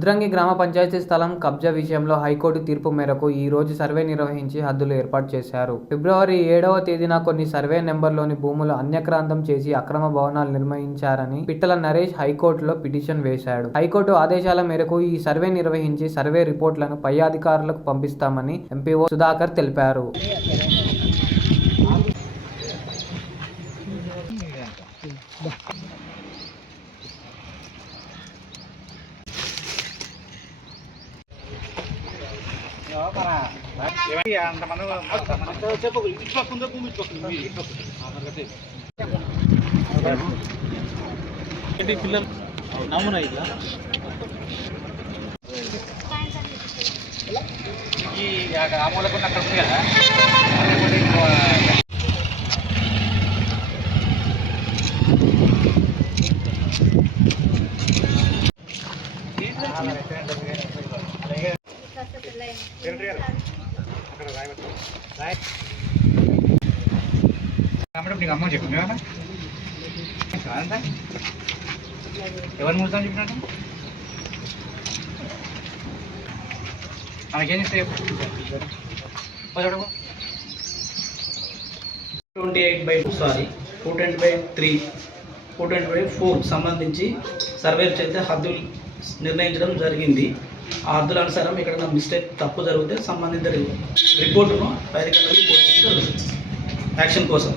రుద్రంగి గ్రామ పంచాయతీ స్థలం కబ్జా విషయంలో హైకోర్టు తీర్పు మేరకు ఈ రోజు సర్వే నిర్వహించి హద్దులు ఏర్పాటు చేశారు. ఫిబ్రవరి 7వ తేదీన కొన్ని సర్వే నెంబర్లోని భూములు అన్యక్రాంతం చేసి అక్రమ భవనాలు నిర్మించారని పిట్టల నరేష్ హైకోర్టులో పిటిషన్ వేశాడు. హైకోర్టు ఆదేశాల మేరకు ఈ సర్వే నిర్వహించి సర్వే రిపోర్టులను పై అధికారులకు పంపిస్తామని ఎంపీఓ సుధాకర్ తెలిపారు. పిల్లలు నమ్మునా ఇట్లా ఈ అమూలకుండా అక్కడ ఉంది కదా. నీకు అమ్మ చెప్పు ఎవరు మూస్తాను చెప్పినట్టు మనకేం చేస్తే 220/3 సంబంధించి సర్వేలు చేస్తే హద్దులు నిర్ణయించడం జరిగింది. ఆ హద్దుల అనుసారం ఎక్కడైనా మిస్టేక్ తప్పు జరిగితే సంబంధిత రిపోర్టును పై అధికారులకు రిపోర్ట్ చేయడం జరుగుతుంది యాక్షన్ కోసం.